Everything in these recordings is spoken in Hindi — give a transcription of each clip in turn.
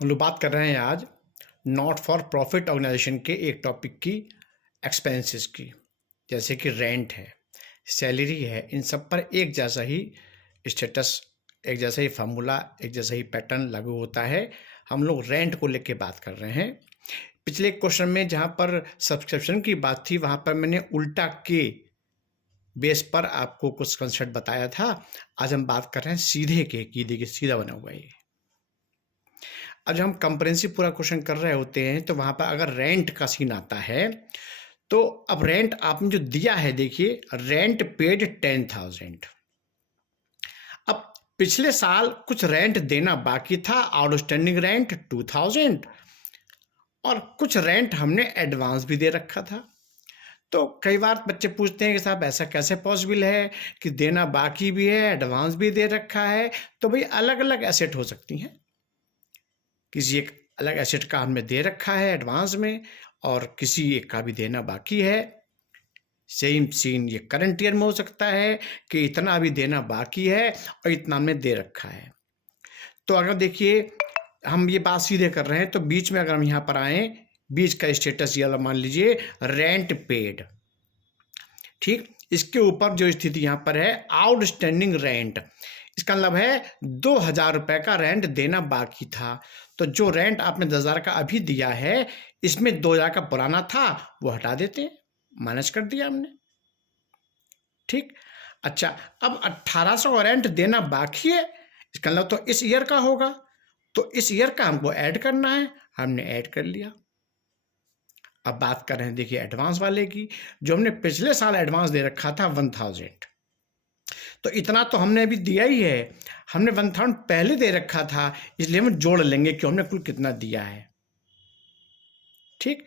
हम लोग बात कर रहे हैं आज नॉट फॉर प्रॉफिट ऑर्गेनाइजेशन के एक टॉपिक की एक्सपेंसेस की, जैसे कि रेंट है, सैलरी है। इन सब पर एक जैसा ही स्टेटस, एक जैसा ही फार्मूला, एक जैसा ही पैटर्न लागू होता है। हम लोग रेंट को लेके बात कर रहे हैं। पिछले क्वेश्चन में जहाँ पर सब्सक्रिप्शन की बात थी, वहाँ पर मैंने उल्टा के बेस पर आपको कुछ कंसेप्ट बताया था। आज हम बात कर रहे हैं सीधे के की। देखिए सीधा बना हुआ है ये। अब जब हम कंप्रेहेंसिव पूरा क्वेश्चन कर रहे होते हैं तो वहां पर अगर रेंट का सीन आता है तो अब रेंट आपने जो दिया है, देखिए रेंट पेड 10,000। अब पिछले साल कुछ रेंट देना बाकी था, आउटस्टैंडिंग रेंट 2,000, और कुछ रेंट हमने एडवांस भी दे रखा था। तो कई बार बच्चे पूछते हैं कि साहब ऐसा कैसे पॉसिबल है कि देना बाकी भी है, एडवांस भी दे रखा है। तो भाई अलग अलग एसेट हो सकती हैं। किसी एक अलग एसेट का हमने दे रखा है एडवांस में, और किसी एक का भी देना बाकी है। सेम सीन ये करंट ईयर में हो सकता है कि इतना अभी देना बाकी है और इतना हमने दे रखा है। तो अगर देखिए हम ये बात सीधे कर रहे हैं तो बीच में अगर हम यहाँ पर आए, बीच का स्टेटस ये मान लीजिए रेंट पेड, ठीक। इसके ऊपर जो स्थिति यहाँ पर है आउटस्टैंडिंग रेंट, इसका मतलब है 2,000 रुपए का रेंट देना बाकी था। तो जो रेंट आपने 10,000 का अभी दिया है, इसमें 2,000 का पुराना था वो हटा देते हैं, माइनस कर दिया हमने, ठीक। अच्छा, अब 1,800 का रेंट देना बाकी है, इसका मतलब तो इस ईयर का होगा, तो इस ईयर का हमको ऐड करना है, हमने ऐड कर लिया। अब बात कर रहे हैं देखिए एडवांस वाले की। जो हमने पिछले साल एडवांस दे रखा था 1,000, तो इतना तो हमने अभी दिया ही है। हमने 1,000 पहले दे रखा था, इसलिए हम जोड़ लेंगे कि हमने कुल कितना दिया है, ठीक।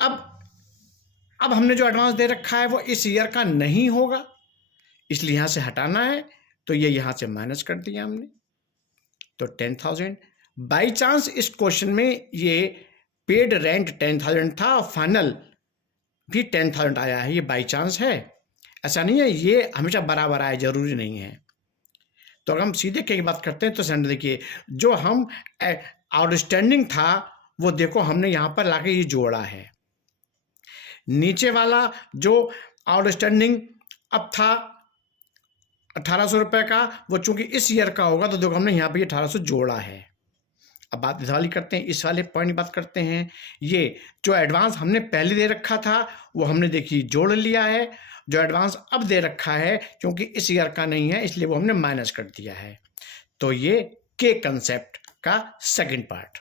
अब हमने जो एडवांस दे रखा है वो इस ईयर का नहीं होगा, इसलिए यहां से हटाना है, तो ये यहां से माइनस कर दिया हमने, तो 10,000। बाई चांस इस क्वेश्चन में ये पेड रेंट 10,000 था, फाइनल भी 10,000 आया है, ये बाई चांस है, ऐसा नहीं है ये हमेशा बराबर आए, जरूरी नहीं है। तो अगर हम सीधे की बात करते हैं तो सेंड देखिए, जो हम आउटस्टैंडिंग था वो देखो हमने यहां पर लाके ये जोड़ा है। नीचे वाला जो आउटस्टैंडिंग अब था 1,800 रुपए का, वो चूंकि इस ईयर का होगा तो देखो हमने यहाँ पे 1,800 जोड़ा है। अब बात इस वाली करते हैं, इस वाले पॉइंट बात करते हैं। ये जो एडवांस हमने पहले दे रखा था वो हमने देखिए जोड़ लिया है, जो एडवांस अब दे रखा है क्योंकि इस ईयर का नहीं है इसलिए वो हमने माइनस कर दिया है। तो ये के कंसेप्ट का सेकंड पार्ट।